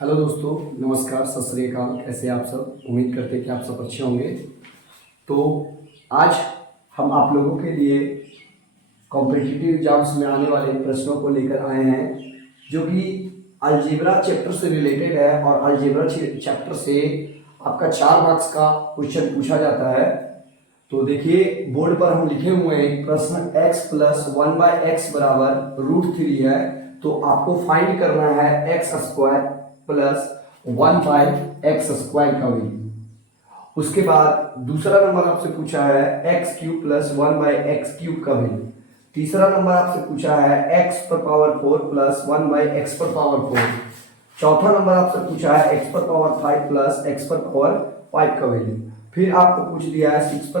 Hello दोस्तों, नमस्कार, सत श्री अकाल। कैसे आप सब? उम्मीद करते हैं कि आप सब अच्छे होंगे। तो आज हम आप लोगों के लिए कॉम्पिटिटिव एग्जाम्स में आने वाले प्रश्नों को लेकर आए हैं, जो कि अलजेब्रा चैप्टर से रिलेटेड है। और अलजेब्रा चैप्टर से आपका 4 मार्क्स का क्वेश्चन पूछा जाता है। तो देखिए, बोर्ड पर हम लिखे हुए हैं प्रश्न x प्लस 1/x बराबर √3 है। तो आपको फाइंड करना है x स्क्वायर प्लस 1/x² का वैल्यू। उसके बाद दूसरा नंबर आपसे पूछा है x³ प्लस 1/x³ का वैल्यू। तीसरा नंबर आपसे पूछा है x⁴ प्लस 1/x⁴। चौथा नंबर आपसे पूछा है x⁵ प्लस x⁵ का वैल्यू। फिर आपको पूछ दिया है x�6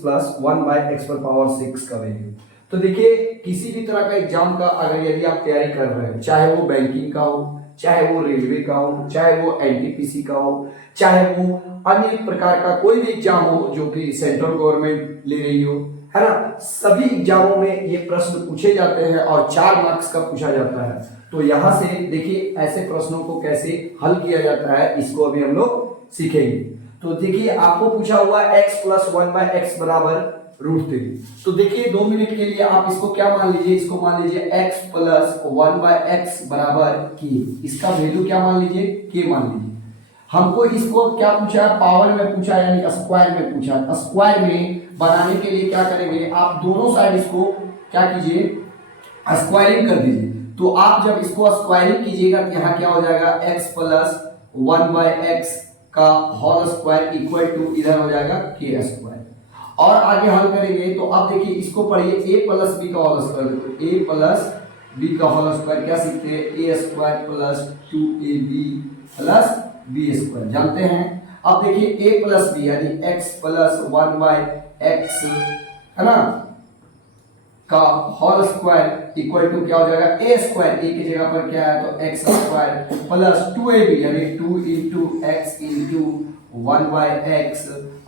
प्लस 1/x�6 का वैल्यू। तो देखिए, किसी भी तरह का एग्जाम का अगर यदि आप तैयारी कर रहे हैं, चाहे वो बैंकिंग का हो, चाहे वो रेलवे का हो, चाहे वो एनटीपीसी का हो, चाहे वो अन्य प्रकार का कोई भी एग्जाम हो जो कि सेंट्रल गवर्नमेंट ले रही हो, है ना, सभी एग्जामों में ये प्रश्न पूछे जाते हैं और 4 मार्क्स का पूछा जाता है। तो यहाँ से देखिए, ऐसे प्रश्नों को कैसे हल किया जाता है, इसको अभी हम लोग सीखेंगे। तो देखिए, आपको पूछा हुआ x प्लस 1/x बराबर √3। तो देखिए, 2 मिनट के लिए आप इसको क्या मान लीजिए, इसको मान लीजिए x प्लस 1/x बराबर k। इसका वैल्यू क्या मान लीजिए, k मान लीजिए। हमको इसको क्या पूछा है, पावर में पूछा, यानी स्क्वायर में पूछा। स्क्वायर में बनाने के लिए क्या करेंगे, आप दोनों साइड इसको क्या कीजिए, स्क्वायरिंग कर दीजिए। तो आप जब इसको स्क्वायरिंग कीजिएगा तो यहाँ क्या हो जाएगा, x प्लस 1/x का होल स्क्वायर इक्वल टू इधर हो जाएगा k²। और आगे हल करेंगे तो अब देखिए, इसको पढ़िए a प्लस b का होल स्क्वायर। तो a प्लस b का होल स्क्वायर क्या सीखते हैं, a² plus 2ab plus b², जानते हैं। अब देखिए a प्लस b यानी x प्लस 1/x, है ना, का होल स्क्वायर इक्वल टू क्या हो जाएगा, a²। a की जगह पर क्या है तो x² प्लस 2ab यानी 2 इंटू x इंटू 1/x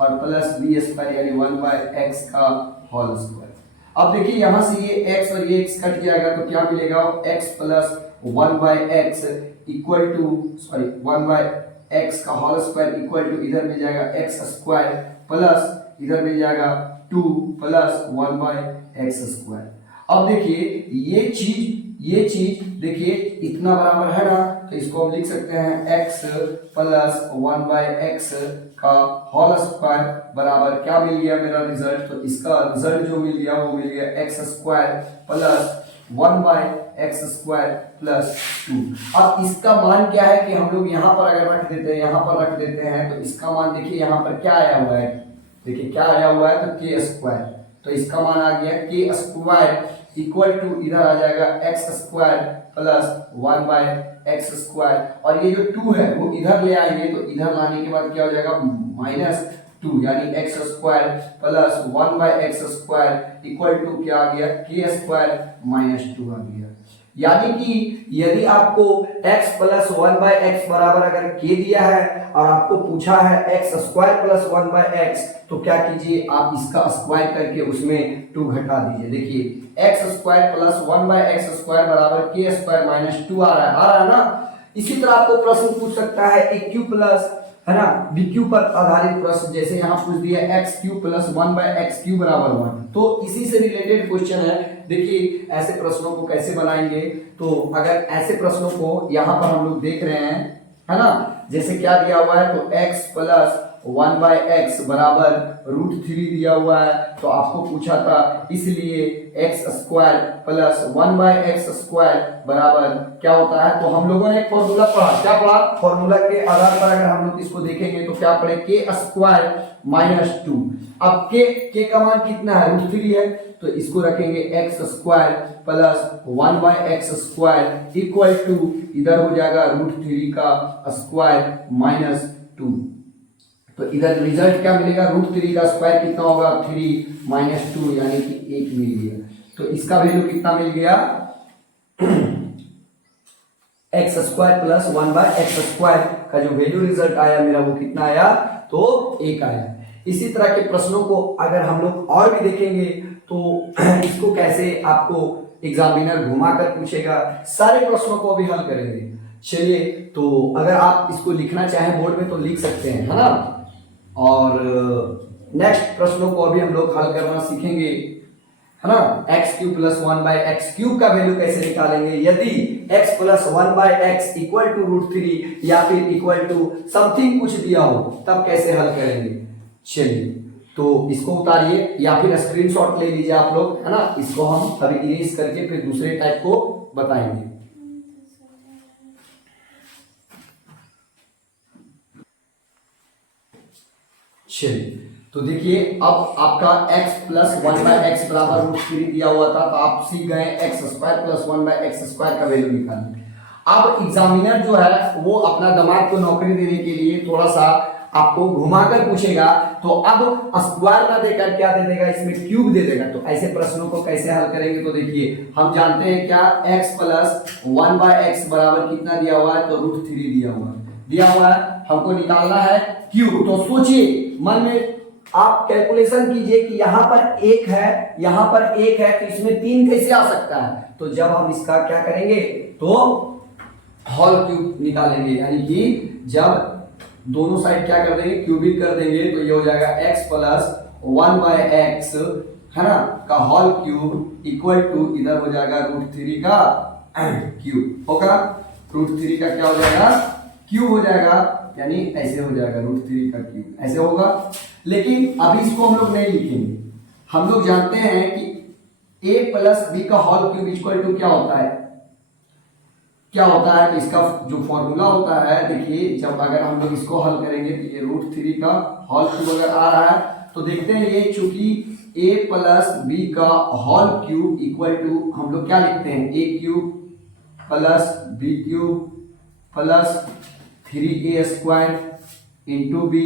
और प्लस b² यानी 1/x का होल स्क्वायर। अब देखिए, यहां से ये x और ये x कट जाएगा तो क्या मिलेगा, x plus 1/x equal to 1/x का होल स्क्वायर इक्वल टू इधर मिल जाएगा x² प्लस इधर मिल जाएगा 2 प्लस 1/x²। अब देखिए, ये चीज देखिए इतना बराबर है ना, तो इसको हम लिख सकते हैं x प्लस 1/x का होल स्क्वायर बराबर क्या मिल गया मेरा रिजल्ट। तो इसका रिजल्ट जो मिल गया वो मिल गया x² प्लस 1/x² प्लस 2। अब इसका मान क्या है कि हम लोग यहाँ पर अगर रख देते हैं, यहाँ पर रख देते हैं, तो इसका मान देखिए यहाँ पर क्या आया हुआ है, देखिए क्या आया हुआ है तो k²। तो इसका मान आ गया k² इक्वल टू इधर आ जाएगा x² प्लस 1/x²। और ये जो 2 है वो इधर ले आएंगे, तो इधर लाने के बाद क्या हो जाएगा, -2 यानी x² plus 1/x² equal to क्या आ गया, k² -2 आ गया। यानी कि यदि आपको x प्लस 1/x बराबर अगर k दिया है और आपको पूछा है x² प्लस 1/x, तो क्या कीजिए, आप इसका स्क्वायर करके उसमें 2 घटा दीजिए। देखिए x² प्लस 1/x² बराबर k² -2 आ रहा है ना। इसी तरह आपको प्रश्न पूछ सकता है aq प्लस, है ना, bq पर आधारित प्रश्न, जैसे यहाँ पूछ दिया x³ प्लस 1/x³ बराबर 1। तो इसी से रिलेटेड क्वेश्चन है। देखिए, ऐसे प्रश्नों को कैसे बनाएंगे, तो अगर ऐसे प्रश्नों को यहाँ पर हम लोग देख रहे हैं, है ना, जैसे क्या दिया हुआ है तो x प्लस 1/x बराबर √3 दिया हुआ है। तो आपको पूछा था, इसलिए x² प्लस 1/x² बराबर क्या होता है, तो हम लोगों ने एक फॉर्मूला पढ़ा, क्या पढ़ा, फॉर्मूला के आधार पर अगर हम लोग इसको देखेंगे तो क्या पढ़े, k² -2। अब k का मान कितना है, √3 है, तो इसको रखेंगे x² plus 1/x² equal to इधर हो जाएगा √3 का स्क्वायर -2। तो इधर रिजल्ट क्या मिलेगा, √3 का स्क्वायर कितना होगा, 3 - 2 यानी कि 1 मिल गया। तो इसका वैल्यू कितना मिल गया, x² प्लस 1/x² का जो वैल्यू रिजल्ट आया मेरा वो कितना आया, तो 1 आया। इसी तरह के प्रश्नों को अगर हम लोग और भी देखेंगे तो इसको कैसे आपको एग्जामिनर घुमाकर पूछेगा, सारे प्रश्नों को भी हल करेंगे। चलिए, तो अगर आप इसको लिखना चाहें बोर्ड में तो लिख सकते हैं, है ना। और नेक्स्ट प्रश्नों को अभी हम लोग हल करना सीखेंगे, है ना। X cube plus one by x cube का वैल्यू कैसे निकालेंगे, यदि X plus one by x equal to root three या फिर इक्वल टू समथिंग कुछ दिया हो तब कैसे हल करेंगे। चलिए, तो इसको उतारिए या फिर स्क्रीनशॉट ले लीजिए आप लोग, है ना। इसको हम अभी इरेज करके फिर दूसरे टाइप को बताएंगे। चलिए, तो देखिए अब आपका x plus one by x बराबर रूट थ्री दिया हुआ था, तो आप सीख गए x square plus one by x square का वैल्यू निकालना। अब एग्जामिनर जो है वो अपना दिमाग को नौकरी देने के लिए थोड़ा सा आपको घुमाकर पूछेगा, तो अब स्क्वायर ना देकर क्या दे देगा, इसमें क्यूब दे देगा। तो ऐसे प्रश्नों को कैसे हल करेंगे, तो देखिए हम जानते हैं क्या, x plus one by x बराबर कितना दिया हुआ है, तो रूट थ्री दिया हुआ है, हमको निकालना है क्यूब। तो सोचिए मन में आप कैलकुलेशन कीजिए कि यहाँ पर एक है, यहाँ पर एक है, तो इसमें तीन कैसे आ सकता है। तो जब हम इसका क्या करेंगे, तो होल क्यूब निकालेंगे, यानी कि जब दोनों साइड क्या कर देंगे, क्यूबिक कर देंगे, तो ये हो जाएगा x plus one by x, है ना, का होल क्यूब इक्वल टू इधर हो जाएगा रूट थ्री का क्यूब होगा। रूट थ्री का क्या हो जाएगा, क्यूब हो जाएगा, यानी ऐसे हो जाएगा रूट थ्री का क्यूब, ऐसे होगा। लेकिन अभी इसको हम लोग नहीं लिखेंगे, हम लोग जानते हैं कि a प्लस बी का होल क्यूब इक्वल टू क्या होता है, क्या होता है। तो इसका जो फॉर्मूला होता है, देखिए जब अगर हम लोग इसको हल करेंगे तो ये रूट थ्री का होल क्यूब अगर आ रहा है, तो देखते हैं ये चूंकि a प्लस बी का होल क्यूब इक्वल टू हम लोग क्या लिखते हैं, a cube plus B cube plus three A square into B,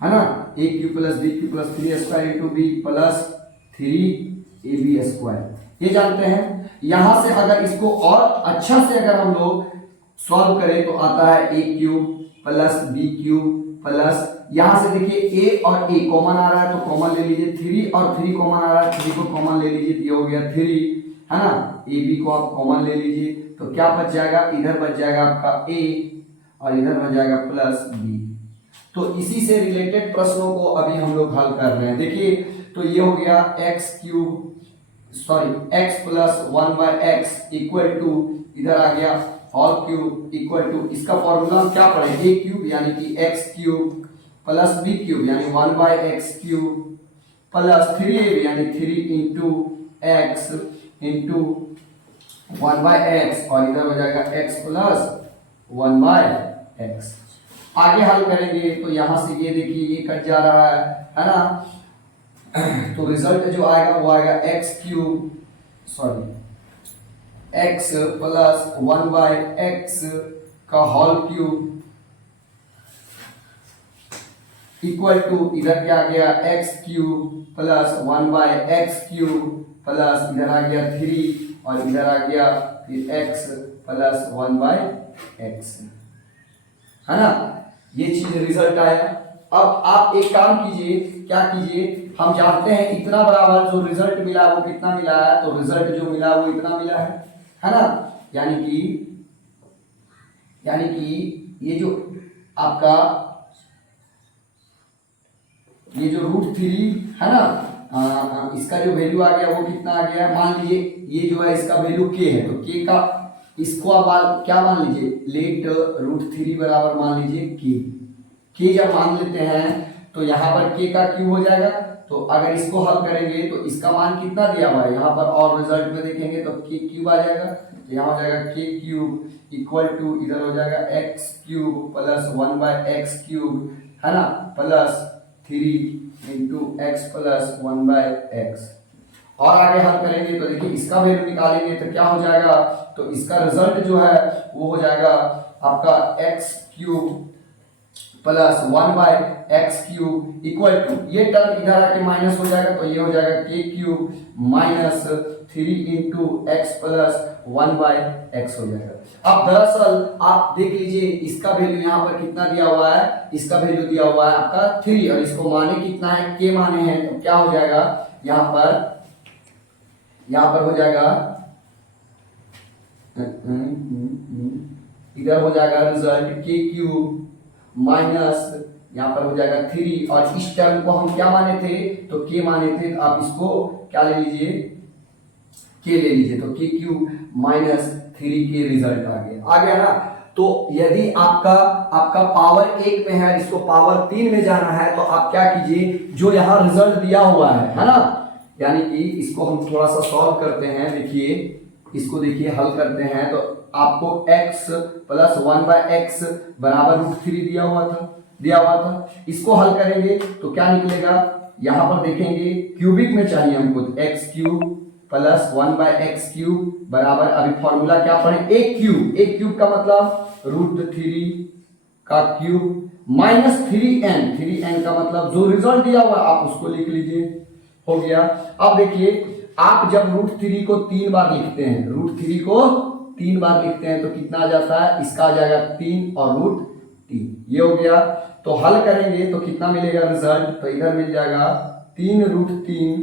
है ना, A cube plus B cube plus three square into B plus three A B square, ये जानते हैं। यहां से अगर इसको और अच्छा से अगर हम लोग सॉल्व करें तो आता है A cube plus B cube plus, यहां से देखिए ए और ए कॉमन आ रहा है तो कॉमन ले लीजिए, थ्री और थ्री कॉमन आ रहा है, थ्री को कॉमन ले लीजिए, ये हो गया थ्री, है ना, ए बी को आप कॉमन ले लीजिए, तो क्या बच जाएगा, इधर बच जाएगा आपका ए और इधर बच जाएगा प्लस बी। तो इसी से रिलेटेड प्रश्नों को अभी हम लोग हल कर रहे हैं। देखिए, तो ये हो गया x cube x plus one by x equal to इधर आ गया होल क्यूब इक्वल टू, इसका फॉर्मूला हम क्या पढ़े, ए क्यूब यानी कि x cube plus B cube यानी one by x cube plus three A B यानी three into x into one by x, और इधर हो जाएगा x plus one by x. आगे हल करेंगे तो यहां से ये देखिए ये कट जा रहा है ना, तो रिजल्ट जो आएगा वो आएगा x plus one by x का होल क्यूब इक्वल टू इधर क्या आ गया, x cube plus one by x cube plus इधर आ गया थ्री और इधर आ गया फिर x plus one by x, है ना, ये चीज रिजल्ट आया। अब आप एक काम कीजिए, क्या कीजिए, हम जानते हैं इतना बराबर जो रिजल्ट मिला वो कितना मिला है, तो रिजल्ट जो मिला वो इतना मिला है ना, यानी कि ये जो आपका ये जो रूट थ्री है ना, इसका जो वैल्यू आ गया वो कितना आ गया, मान लीजिए ये जो है इसका वैल्यू के है, तो के का इसको आप क्या मान लीजिए, लेट रूट थ्री बराबर मान लीजिए के जब मान लेते हैं तो यहाँ पर के का क्यूब हो जाएगा। तो अगर इसको हल करेंगे तो इसका मान कितना दिया हुआ है, यहाँ पर और रिजल्ट में देखेंगे तो के क्यूब आ जाएगा, तो यहाँ हो जाएगा के क्यूब इक्वल टू इधर हो जाएगा x cube plus one by x cube, है ना, plus three into x plus one by x. और आगे हल करेंगे तो देखिए इसका वैल्यू निकालेंगे तो क्या हो जाएगा, तो इसका रिजल्ट जो है वो हो जाएगा आपका X cube plus one by x cube equal to, ये टर्म इधर आके माइनस हो जाएगा तो ये हो जाएगा के cube minus three into x plus one by x हो जाएगा। अब दरअसल आप देख लीजिए इसका वैल्यू यहाँ पर कितना दिया हुआ है, इसका वैल्यू दिया हुआ है आपका थ्री और इसको माने कितना है, के माने हैं, तो क्या हो जाएगा यहाँ पर यहाँ पर हो जाएगा, इधर हो जाएगा रिजल्ट के क्यूब माइनस, यहाँ पर हो जाएगा 3, और इस टर्म को हम क्या माने थे, तो के माने थे, तो आप इसको क्या ले लीजिए, के ले लीजिए, तो के क्यूब माइनस 3 के रिजल्ट आ गया ना। तो यदि आपका पावर 1 में है, इसको पावर 3 में जाना है, तो आप क्या कीजिए, जो यहाँ रिजल्ट दिया हुआ है ना, यानी कि इसको हम थोड़ा सा सॉल्व करते हैं। देखिए इसको, देखिए हल करते हैं, तो आपको x प्लस 1/x बराबर √3 दिया हुआ था। इसको हल करेंगे तो क्या निकलेगा, यहां पर देखेंगे क्यूबिक में चाहिए हमको, तो x cube plus 1/x cube बराबर, अभी फॉर्मूला क्या पढ़े, एक क्यूब का मतलब √3 का क्यूब माइनस 3n का मतलब जो रिजल्ट दिया हुआ आप उसको लिख लीजिए, हो गया। अब देखिए आप जब √3 को 3 बार लिखते हैं, √3 को 3 बार लिखते हैं, तो कितना आ जाता है, इसका आ जाएगा 3 और √3, ये हो गया। तो हल करेंगे तो कितना मिलेगा रिजल्ट, तो इधर मिल जाएगा 3√3,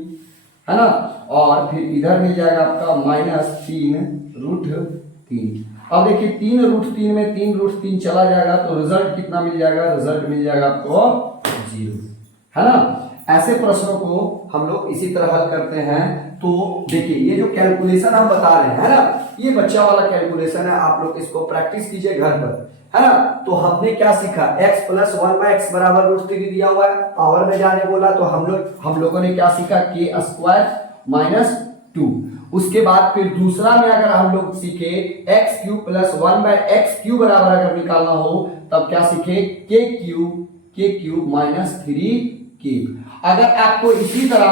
है ना, और फिर इधर मिल जाएगा आपका माइनस 3√3। अब देखिए 3√3 में 3√3 चला जाएगा, तो रिजल्ट कितना मिल जाएगा, रिजल्ट मिल जाएगा आपको 0, है ना। ऐसे प्रश्नों को हम लोग इसी तरह हल करते हैं। तो देखिए ये जो कैलकुलेशन हम बता रहे हैं, है ना, ये बच्चा वाला कैलकुलेशन है, आप लोग इसको प्रैक्टिस कीजिए घर पर, है ना। तो हमने क्या सीखा, x प्लस 1/x बराबर √3 दिया हुआ है, पावर में जाने बोला, तो हम लोगों ने क्या सीखा, के स्क्वायर माइनस 2। उसके बाद फिर दूसरा में अगर हम लोग सीखे x cube plus 1/x cube बराबर अगर निकालना हो, तब क्या सीखे, के क्यूब माइनस 3 अगर आपको इसी तरह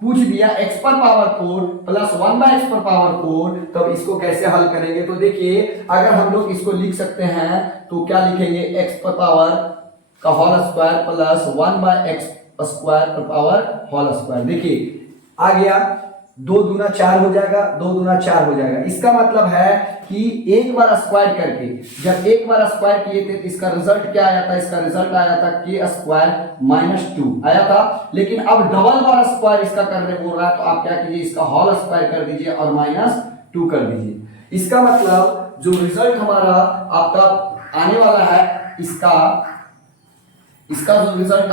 पूछ दिया x पर पावर 4 प्लस 1/x पर पावर 4, तब इसको कैसे हल करेंगे, तो देखिए अगर हम लोग इसको लिख सकते हैं तो क्या लिखेंगे, x पर पावर का whole square plus 1/x square पर पावर होल स्क्वायर। देखिए आ गया, 2 दूना 4 हो जाएगा, 2 दूना 4 हो जाएगा। इसका मतलब है कि एक बार स्क्वायर करके, जब एक बार स्क्वायर किए थे तो इसका रिजल्ट क्या आया था, इसका रिजल्ट आया था के स्क्वायर माइनस 2 आया था। लेकिन अब डबल बार स्क्वायर इसका करने बोल रहा है, तो आप क्या कीजिए, इसका होल स्क्वायर कर दीजिए और माइनस 2 कर दीजिए। इसका मतलब जो रिजल्ट हमारा आपका आने वाला है, इसका जो रिजल्ट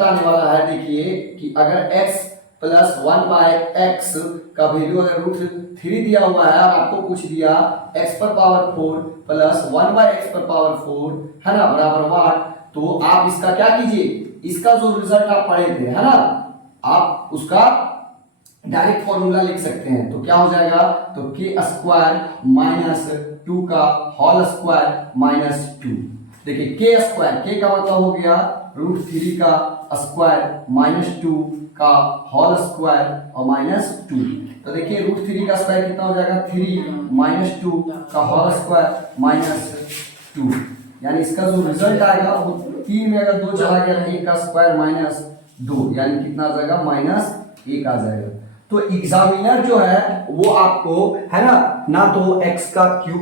आने वाला है, देखिए कि अगर x प्लस 1/x का वैल्यू अगर √3 दिया हुआ है और आपको कुछ दिया x पर पावर 4 प्लस 1/x पर पावर 4, है ना, बराबर 1, तो आप इसका क्या कीजिए, इसका जो रिजल्ट आप पढ़े थे, है ना, आप उसका डायरेक्ट फॉर्मूला लिख सकते हैं। तो क्या हो जाएगा, तो के स्क्वायर माइनस 2 का होल स्क्वायर माइनस 2। देखिए के स्क्वायर, के का मतलब हो गया √3 का स्क्वायर माइनस 2 का होल स्क्वायर और माइनस 2। तो देखिए √3 का स्क्वायर कितना हो जाएगा, 3 माइनस 2 का होल स्क्वायर माइनस 2, यानी इसका जो रिजल्ट आएगा वो 3 में अगर 2 चला गया, 1 का स्क्वायर माइनस 2, यानी कितना आ जाएगा, -1 आ जाएगा। तो एग्जामिनर जो है वो आपको, है ना तो x का क्यूब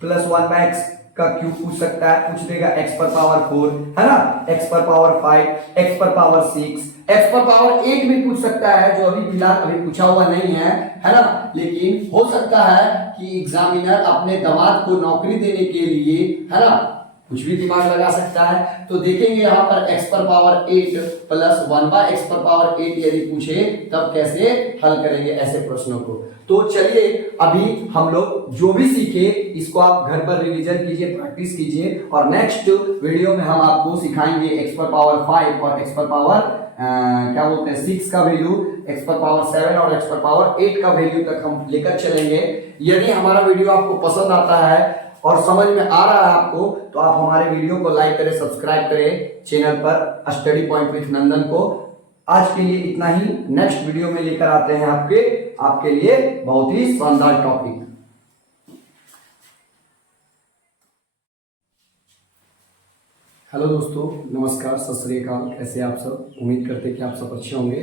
प्लस 1/x का क्यूब पूछ सकता है, पूछ देगा x पर पावर 4, है ना, x पर पावर 5, x पर पावर 6, x पर पावर 8 भी पूछ सकता है, जो अभी फिलहाल अभी पूछा हुआ नहीं है ना। लेकिन हो सकता है कि एग्जामिनर अपने दामाद को नौकरी देने के लिए, है ना, कुछ भी दिमाग लगा सकता है। तो देखेंगे यहाँ पर x पर पावर 8 प्लस 1/x पर पावर 8 यदि पूछे तब कैसे हल करेंगे ऐसे प्रश्नों को। तो चलिए अभी हम लोग जो भी सीखे इसको आप घर पर रिवीजन कीजिए, प्रैक्टिस कीजिए, और नेक्स्ट वीडियो में हम आपको सिखाएंगे x पर पावर 5 और x पर पावर क्या बोलते हैं 6 का वैल्यू, x पर पावर 7 और x पर पावर 8 का वैल्यू तक हम लेकर चलेंगे। यदि हमारा वीडियो आपको पसंद आता है और समझ में आ रहा है आपको, तो आप हमारे वीडियो को लाइक करें, सब्सक्राइब करें चैनल पर स्टडी पॉइंट विद नंदन को। आज के लिए इतना ही, नेक्स्ट वीडियो में लेकर आते हैं आपके लिए बहुत ही शानदार टॉपिक। हेलो दोस्तों, नमस्कार, सत श्री अकाल, कैसे आप सब, उम्मीद करते हैं कि आप सब अच्छे होंगे।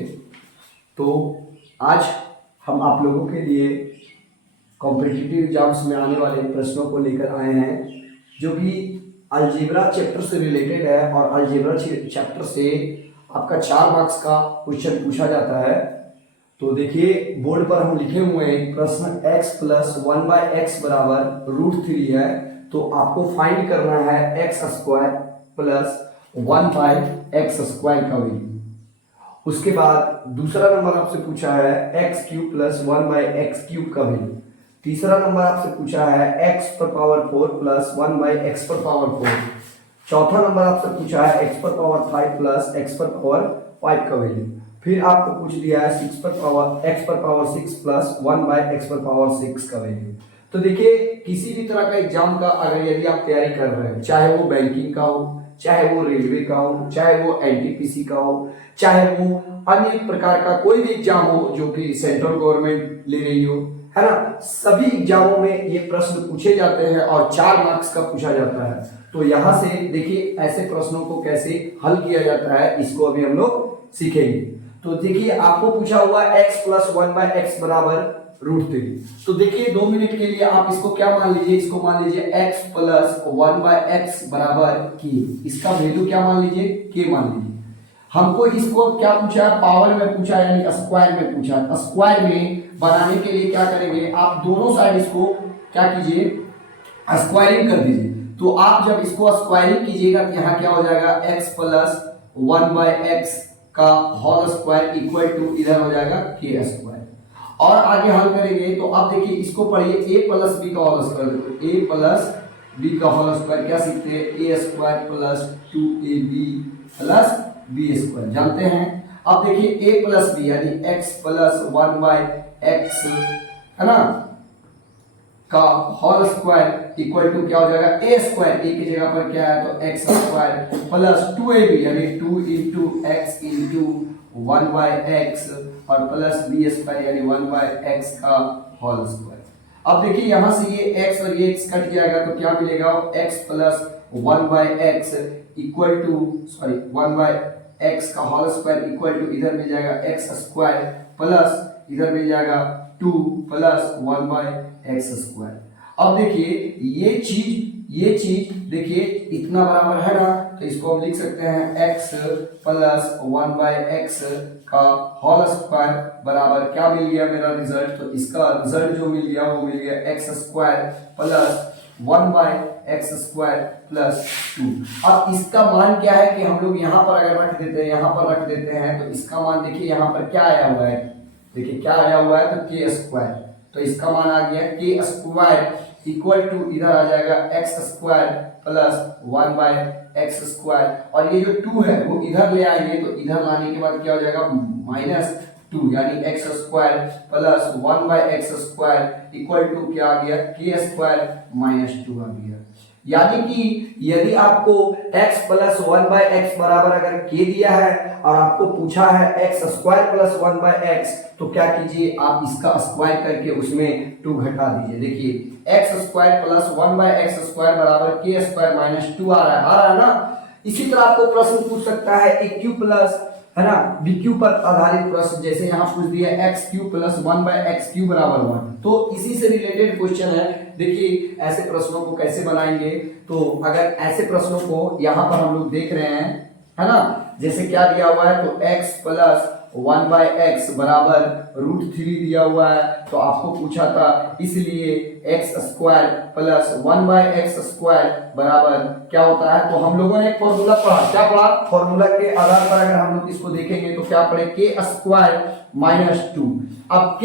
तो आज हम आप लोगों के लिए कॉम्पिटिटिव एग्जाम्स में आने वाले प्रश्नों को लेकर आए हैं, जो कि अलजेब्रा चैप्टर से रिलेटेड है, और अलजेब्रा चैप्टर से आपका 4 मार्क्स का क्वेश्चन पूछा जाता है। तो देखिए बोर्ड पर हम लिखे हुए हैं प्रश्न x प्लस 1/x बराबर √3 है, तो आपको फाइंड करना है x स्क्वायर प्लस 1/x² का वैल्यू। उसके बाद दूसरा नंबर आपसे पूछा है x³ प्लस 1/x³ का वैल्यू। तीसरा नंबर आपसे पूछा है x⁴ प्लस 1/x⁴। चौथा नंबर आपसे पूछा है x⁵ प्लस x⁵ का वैल्यू। फिर आपको पूछ दिया है x⁴ प्लस 1/x⁴ का वैल्यू। तो देखिए किसी भी तरह का एग्जाम का अगर यदि आप तैयारी कर रहे हैं, चाहे वो बैंकिंग का हो, चाहे वो रेलवे का हो, चाहे वो एनटीपीसी का हो, चाहे वो अन्य प्रकार का कोई भी एग्जाम हो जो कि सेंट्रल गवर्नमेंट ले रही हो, है ना, सभी एग्जामों में ये प्रश्न पूछे जाते हैं और 4 मार्क्स का पूछा जाता है। तो यहाँ से देखिए ऐसे प्रश्नों को कैसे हल किया जाता है, इसको अभी हम लोग सीखेंगे। तो देखिए आपको पूछा हुआ x प्लस 1/x बराबर √3। तो देखिए 2 मिनट के लिए आप इसको क्या मान लीजिए, इसको मान लीजिए x प्लस 1/x बराबर k। इसका वैल्यू क्या मान लीजिए, k मान लीजिए। हमको इसको क्या पूछा है, पावर में पूछा यानी स्क्वायर में पूछा। स्क्वायर में बनाने के लिए क्या करेंगे, आप दोनों साइड इसको क्या कीजिए, स्क्वायरिंग कर दीजिए। तो आप जब इसको स्क्वायरिंग कीजिएगा तो यहाँ क्या हो जाएगा, x प्लस 1/x का होल स्क्वायर इक्वल टू इधर हो जाएगा k²। और आगे हल करेंगे तो आप देखिए इसको पढ़िए a प्लस b का whole square. a plus b का होल स्क्वायर क्या सीखते हैं, a² plus 2ab plus b², जानते हैं। अब देखिए a प्लस b यानी x प्लस 1/x है ना का होल स्क्वायर इक्वल टू क्या हो जाएगा, a²। a की जगह पर क्या है तो x² प्लस 2ab यानी 2 इंटू x इंटू 1/x और प्लस b² यानी 1/x का होल स्क्वायर। अब देखिए यहां से ये x और ये x कट जाएगा तो क्या मिलेगा, x plus 1/x equal to 1/x का होल स्क्वायर इक्वल टू इधर मिल जाएगा x² प्लस इधर मिल जाएगा 2 प्लस 1/x²। अब देखिए ये चीज देखिए इतना बराबर है ना, तो इसको हम लिख सकते हैं x प्लस 1/x का होल स्क्वायर बराबर क्या मिल गया मेरा रिजल्ट, तो इसका रिजल्ट जो मिल गया वो मिल गया x² प्लस 1/x² प्लस 2। अब इसका मान क्या है कि हम लोग यहाँ पर अगर रख देते हैं, यहाँ पर रख देते हैं तो इसका मान देखिए यहाँ पर क्या आया हुआ है, देखिए क्या आया हुआ है तो k²। तो इसका मान आ गया k² इक्वल टू इधर आ जाएगा x² प्लस 1/x²। और ये जो 2 है वो इधर ले आएंगे तो इधर लाने के बाद क्या हो जाएगा -2 यानी x² plus 1/x² equal to क्या आ गया k² -2 आ गया। यानी कि यदि आपको x प्लस 1/x बराबर अगर k दिया है और आपको पूछा है x² प्लस 1/x, तो क्या कीजिए आप इसका स्क्वायर करके उसमें 2 घटा दीजिए। देखिए x² प्लस 1/x² बराबर k² -2 आ रहा है ना। इसी तरह आपको प्रश्न पूछ सकता है aq प्लस है ना bq पर आधारित प्रश्न, जैसे यहाँ पूछ दिया x³ प्लस 1/x³ बराबर 1। तो इसी से रिलेटेड क्वेश्चन है। देखिए ऐसे प्रश्नों को कैसे बनाएंगे, तो अगर ऐसे प्रश्नों को यहाँ पर हम लोग देख रहे हैं है ना, जैसे क्या दिया हुआ है तो x प्लस 1/x बराबर √3 दिया हुआ है, तो आपको पूछा था इसलिए x² प्लस 1/x² बराबर क्या होता है, तो हम लोगों ने एक फॉर्मूला पढ़ा, क्या पढ़ा, फॉर्मूला के आधार पर अगर हम लोग इसको देखेंगे तो क्या पढ़े k² -2। अब k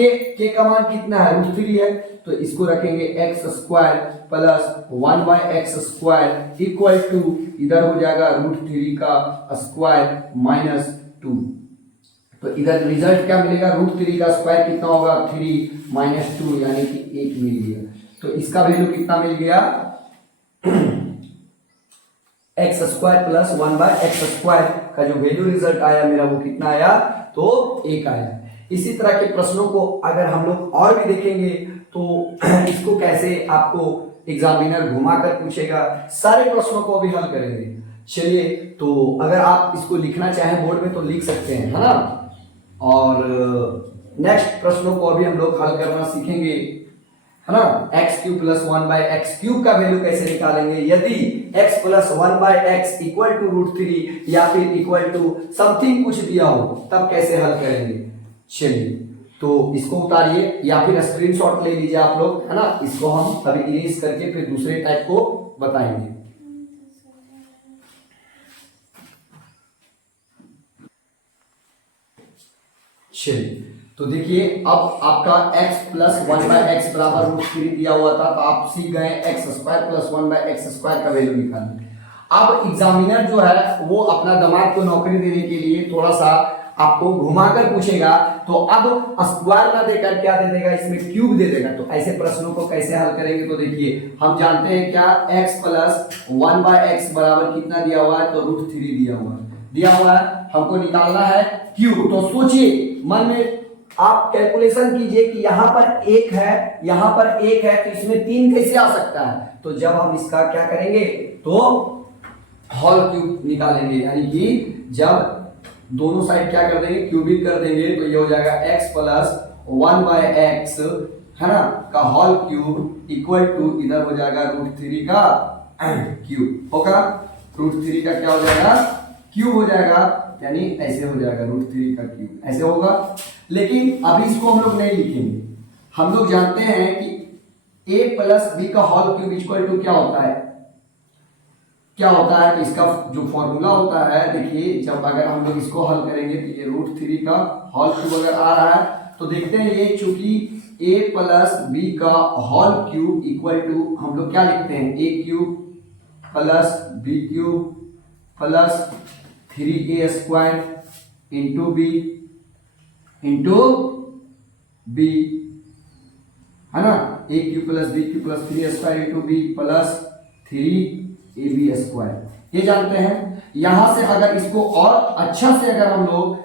का मान कितना है, √3 है, तो इसको रखेंगे x² plus 1/x² equal to इधर हो जाएगा √3 का स्क्वायर -2। तो इधर रिजल्ट क्या मिलेगा, √3 का स्क्वायर कितना होगा 3 -2 यानी कि 1 मिल गया। तो इसका वैल्यू कितना मिल गया x² प्लस 1/x² का जो वैल्यू रिजल्ट आया मेरा वो कितना आया तो 1 आया। इसी तरह के प्रश्नों को अगर हम लोग और भी देखेंगे तो इसको कैसे आपको एग्जामिनर घुमाकर पूछेगा, सारे प्रश्नों को भी हल करेंगे। चलिए तो अगर आप इसको लिखना चाहें बोर्ड में तो लिख सकते हैं, है ना। और नेक्स्ट प्रश्नों को अभी हम लोग हल करना सीखेंगे, है ना। x³ प्लस 1/x³ का वैल्यू कैसे निकालेंगे, यदि x plus 1/x equal to √3 या फिर इक्वल टू समथिंग कुछ दिया हो तब कैसे हल करेंगे। चलिए तो इसको उतारिए या फिर स्क्रीनशॉट ले लीजिए आप लोग, है ना। इसको हम अभी इरेज करके फिर दूसरे टाइप को बताएंगे। चलिए, तो देखिए अब आपका x प्लस 1/x बराबर √3 दिया हुआ था, तो आप सीख गए x² प्लस 1/x² का वैल्यू निकालना। अब एग्जामिनर जो है वो अपना दिमाग को नौकरी देने के लिए थोड़ा सा आपको घुमाकर पूछेगा, तो अब स्क्वायर ना देकर क्या दे देगा, इसमें क्यूब दे देगा। तो ऐसे प्रश्नों को कैसे हल करेंगे, तो देखिए हम जानते हैं क्या, x प्लस 1/x बराबर कितना दिया हुआ है, तो √3 दिया हुआ है, हमको निकालना है क्यूब। तो सोचिए मन में आप कैलकुलेशन कीजिए कि यहां पर एक है, यहां पर एक है, तो इसमें 3 कैसे आ सकता है। तो जब हम इसका क्या करेंगे, तो होल क्यूब निकालेंगे, यानी कि जब दोनों साइड क्या कर देंगे, क्यूबिक कर देंगे, तो ये हो जाएगा x प्लस 1/x, है ना, का होल क्यूब इक्वल टू इधर हो जाएगा √3 का क्यूब होगा। √3 का क्या हो जाएगा, क्यूब हो जाएगा, यानी ऐसे हो जाएगा √3 का क्यूब, ऐसे होगा। लेकिन अभी इसको हम लोग नहीं लिखेंगे, हम लोग जानते हैं कि a प्लस b का होल क्यूब इक्वल टू क्या होता है, क्या होता है, तो इसका जो फॉर्मूला होता है, देखिए जब अगर हम लोग इसको हल करेंगे तो ये √3 का होल क्यूब अगर आ रहा है, तो देखते हैं ये चूंकि a प्लस b का होल क्यूब इक्वल टू हम लोग क्या लिखते हैं, a cube plus b cube plus 3a² into b है ना, a cube plus b cube plus 3a² into b plus 3ab², ये जानते हैं। यहां से अगर इसको और अच्छा से अगर हम लोग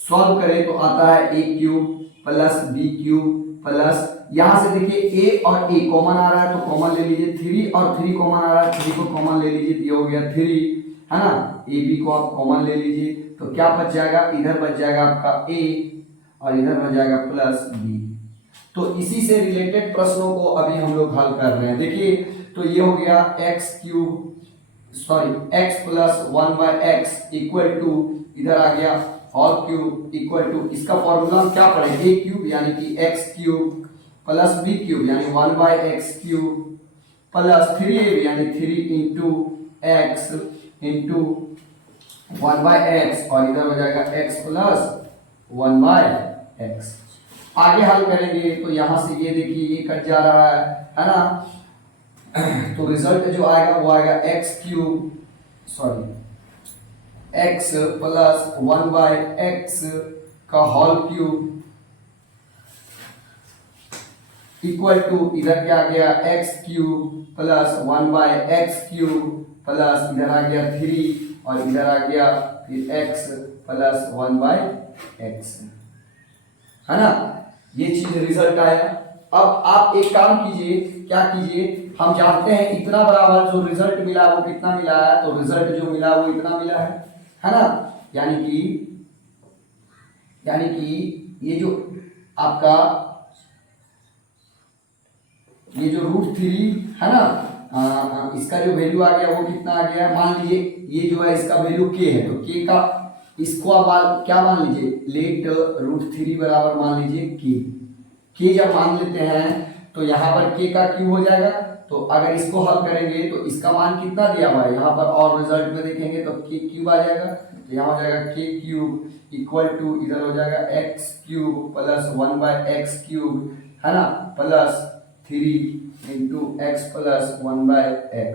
सॉल्व करें तो आता है a cube plus b cube plus, यहां से देखिए a और a कॉमन आ रहा है, तो कॉमन ले लीजिए, 3 और 3 कॉमन आ रहा है, 3 को कॉमन ले लीजिए, ये हो गया 3, है ना, ab को आप कॉमन ले लीजिए, तो क्या बच जाएगा, इधर बच जाएगा आपका a और इधर बच जाएगा प्लस b। तो इसी से रिलेटेड प्रश्नों को अभी हम लोग हल कर रहे हैं। देखिए तो ये हो गया x plus 1/x equal to इधर आ गया होल क्यूब इक्वल टू, इसका फॉर्मूला हम क्या पढ़े, a क्यूब यानी कि x cube plus b cube यानी 1/x क्यूब प्लस 3ab यानी 3 इंटू x इंटू 1/x और इधर हो जाएगा x प्लस 1/x। आगे हल करेंगे तो यहां से ये देखिए ये कट जा रहा है ना, तो रिजल्ट जो आएगा वो आएगा x प्लस 1/x का होल क्यूब इक्वल टू इधर क्या आ गया, x cube plus 1/x cube plus इधर आ गया 3 और इधर आ गया फिर x प्लस 1/x, है ना, ये चीज रिजल्ट आया। अब आप एक काम कीजिए, क्या कीजिए, हम जानते हैं इतना बराबर जो रिजल्ट मिला वो कितना मिला है, तो रिजल्ट जो मिला वो इतना मिला है ना, यानी कि ये जो आपका ये जो √3 है ना, इसका जो वैल्यू आ गया वो कितना आ गया, मान लीजिए ये जो है इसका वैल्यू k है, तो k का इसको आप क्या मान लीजिए, लेट √3 बराबर मान लीजिए k जब मान लेते हैं तो यहाँ पर k का क्यूब हो जाएगा। तो अगर इसको हल करेंगे तो इसका मान कितना दिया हुआ है, यहाँ पर और रिजल्ट में देखेंगे तो k क्यूब आ जाएगा, तो यहाँ हो जाएगा k क्यूब इक्वल टू इधर हो जाएगा x cube plus 1/x cube, है ना, plus 3 into x plus 1/x।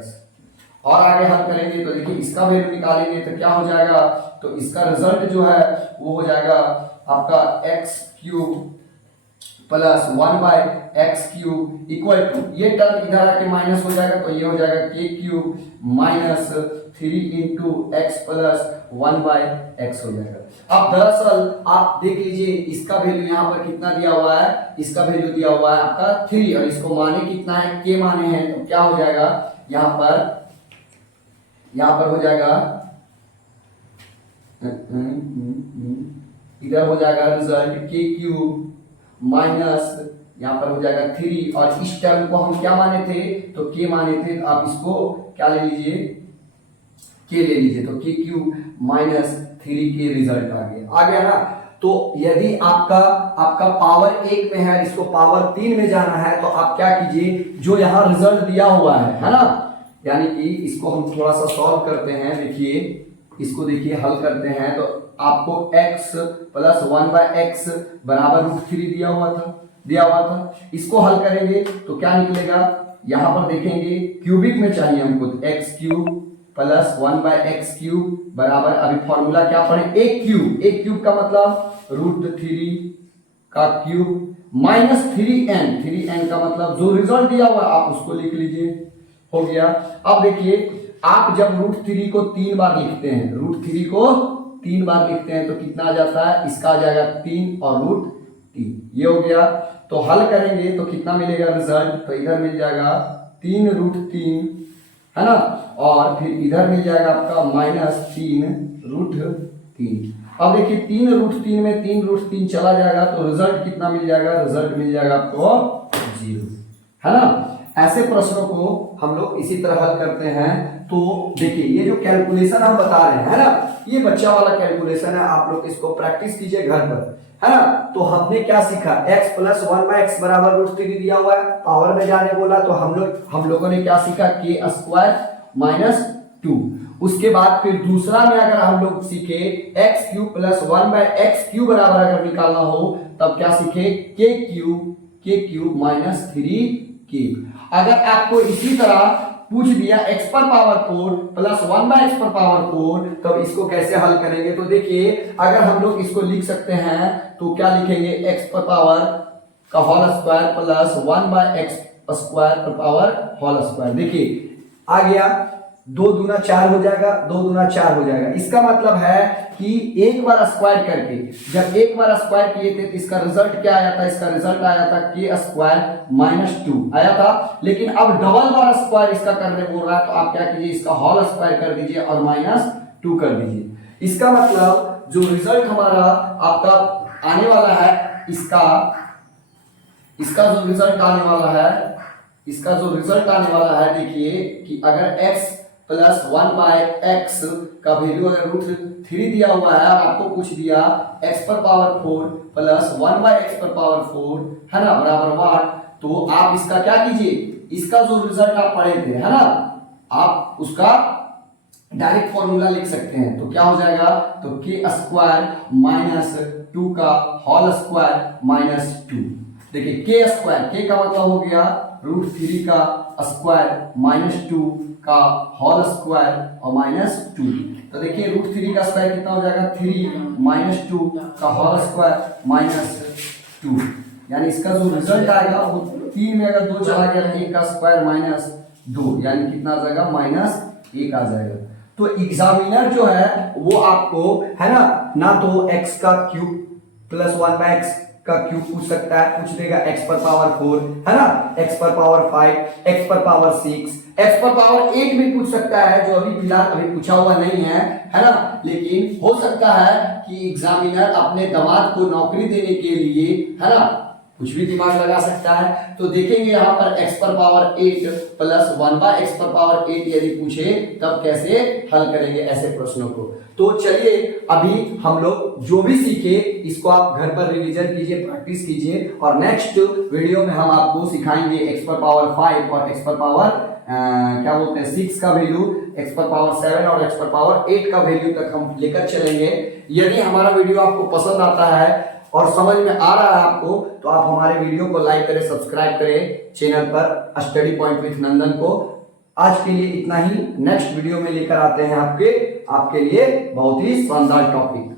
और आगे हल करेंगे तो देखिए इसका वैल्यू निकालेंगे तो क्या हो जाएगा, तो इसका रिजल्ट जो है वो हो जाएगा आपका x cube plus 1/x cube equal to, ये टर्म इधर आके माइनस हो जाएगा, तो ये हो जाएगा k cube minus 3 into x plus 1/x हो जाएगा। अब दरअसल आप देख लीजिए इसका वैल्यू यहाँ पर कितना दिया हुआ है, इसका वैल्यू दिया हुआ है आपका 3 और इसको माने कितना है, k माने हैं, तो क्या हो जाएगा यहाँ पर हो जाएगा इधर हो जाएगा रिजल्ट k क्यूब माइनस यहाँ पर हो जाएगा 3 और इस टर्म को हम क्या माने थे, तो k माने थे, तो आप इसको क्या ले लीजिए, k ले लीजिए, तो k क्यूब माइनस 3 के रिजल्ट आ गया ना। तो यदि आपका पावर 1 में है, इसको पावर 3 में जाना है, तो आप क्या कीजिए, जो यहाँ रिजल्ट दिया हुआ है ना, यानी कि इसको हम थोड़ा सा सॉल्व करते हैं। देखिए इसको देखिए हल करते हैं, तो आपको x प्लस 1/x बराबर √3 दिया हुआ था। इसको हल करेंगे तो क्या निकलेगा, यहां पर देखेंगे क्यूबिक में चाहिए हमको, तो x³ प्लस 1/x³ बराबर, अभी फॉर्मूला क्या पढ़े, एक क्यूब का मतलब √3 का क्यूब माइनस 3n का मतलब जो रिजल्ट दिया हुआ आप उसको लिख लीजिए, हो गया। अब देखिए आप जब √3 को 3 बार लिखते हैं, √3 को 3 बार लिखते हैं तो कितना आ जाता है, इसका आ जाएगा 3 और √3, ये हो गया। तो हल करेंगे तो कितना मिलेगा रिजल्ट, तो इधर मिल जाएगा 3√3 है ना, और फिर इधर मिल जाएगा आपका -3√3। अब देखिए 3√3 में 3√3 चला जाएगा तो रिजल्ट कितना मिल जाएगा, रिजल्ट मिल जाएगा आपको 0, है ना। ऐसे प्रश्नों को हम लोग इसी तरह हल करते हैं। तो देखिए ये जो कैलकुलेशन हम बता रहे हैं ना, ये बच्चा वाला कैलकुलेशन है, आप लोग इसको प्रैक्टिस कीजिए घर पर, है ना। तो हमने क्या सीखा, x प्लस 1/x बराबर √3 दिया हुआ है, पावर में जाने बोला, तो हम लोगों ने क्या सीखा, k² - 2। उसके बाद फिर दूसरा में अगर हम लोग सीखे x³ प्लस 1/x³ बराबर अगर निकालना हो, तब क्या सीखे, k³ माइनस 3k। अगर आपको इसी तरह पूछ दिया x पर पावर 4 प्लस 1/x पर पावर 4, तब इसको कैसे हल करेंगे, तो देखिए अगर हम लोग इसको लिख सकते हैं तो क्या लिखेंगे, x पर पावर का whole square plus 1/x square पर पावर होल स्क्वायर। देखिए आ गया, 2 दूना 4 हो जाएगा, 2 दूना 4 हो जाएगा। इसका मतलब है कि एक बार स्क्वायर करके, जब एक बार स्क्वायर किए थे तो इसका रिजल्ट क्या आया था, इसका रिजल्ट आया था k² - 2 आया था। लेकिन अब डबल बार स्क्वायर इसका करने बोल रहा है, तो आप क्या कीजिए, इसका होल स्क्वायर कर दीजिए और -2 कर दीजिए। इसका मतलब जो रिजल्ट हमारा आपका आने वाला है, इसका जो रिजल्ट आने वाला है, देखिए कि अगर x प्लस 1/x का वैल्यू अगर √3 दिया हुआ है, आपको पूछ दिया x पर पावर 4 प्लस 1/x पर पावर 4 है ना, बराबर वाट, तो आप इसका क्या कीजिए, इसका जो रिजल्ट आप पढ़े थे, है ना, आप उसका डायरेक्ट फॉर्मूला लिख सकते हैं। तो क्या हो जाएगा, तो k² - 2 का होल स्क्वायर -2। देखिए k² का मतलब हो गया √3 का स्क्वायर -2 का होल स्क्वायर और -2। तो देखिए √3 का स्क्वायर कितना हो जाएगा, 3 - 2 का होल स्क्वायर -2, यानी इसका जो रिजल्ट आएगा वो 3 में अगर 2 चला गया, 1 का स्क्वायर -2, यानी कितना आ जाएगा, -1 आ जाएगा। तो एग्जामिनर जो है वो आपको, है ना तो x का क्यूब प्लस 1/x का क्यूब पूछ सकता है, पूछ देगा x पर पावर 4, है ना, x पर पावर 5, x पर पावर 6, x पर पावर 8 भी पूछ सकता है, जो अभी फिलहाल अभी पूछा हुआ नहीं है ना। लेकिन हो सकता है कि एग्जामिनर अपने दामाद को नौकरी देने के लिए, है ना, कुछ भी दिमाग लगा सकता है। तो देखेंगे यहाँ पर x पर पावर 8 प्लस 1/x पर पावर 8 यदि पूछे तब कैसे हल करेंगे ऐसे प्रश्नों को। तो चलिए अभी हम लोग जो भी सीखे इसको आप घर पर रिवीजन कीजिए, प्रैक्टिस कीजिए, और नेक्स्ट वीडियो में हम आपको सिखाएंगे x पर पावर 5 और x पर पावर क्या बोलते हैं 6 का वैल्यू, x पर पावर 7 और x पर पावर 8 का वैल्यू तक हम लेकर चलेंगे। यदि हमारा वीडियो आपको पसंद आता है और समझ में आ रहा है आपको, तो आप हमारे वीडियो को लाइक करें, सब्सक्राइब करें चैनल पर स्टडी पॉइंट विथ नंदन को। आज के लिए इतना ही, नेक्स्ट वीडियो में लेकर आते हैं आपके लिए बहुत ही शानदार टॉपिक।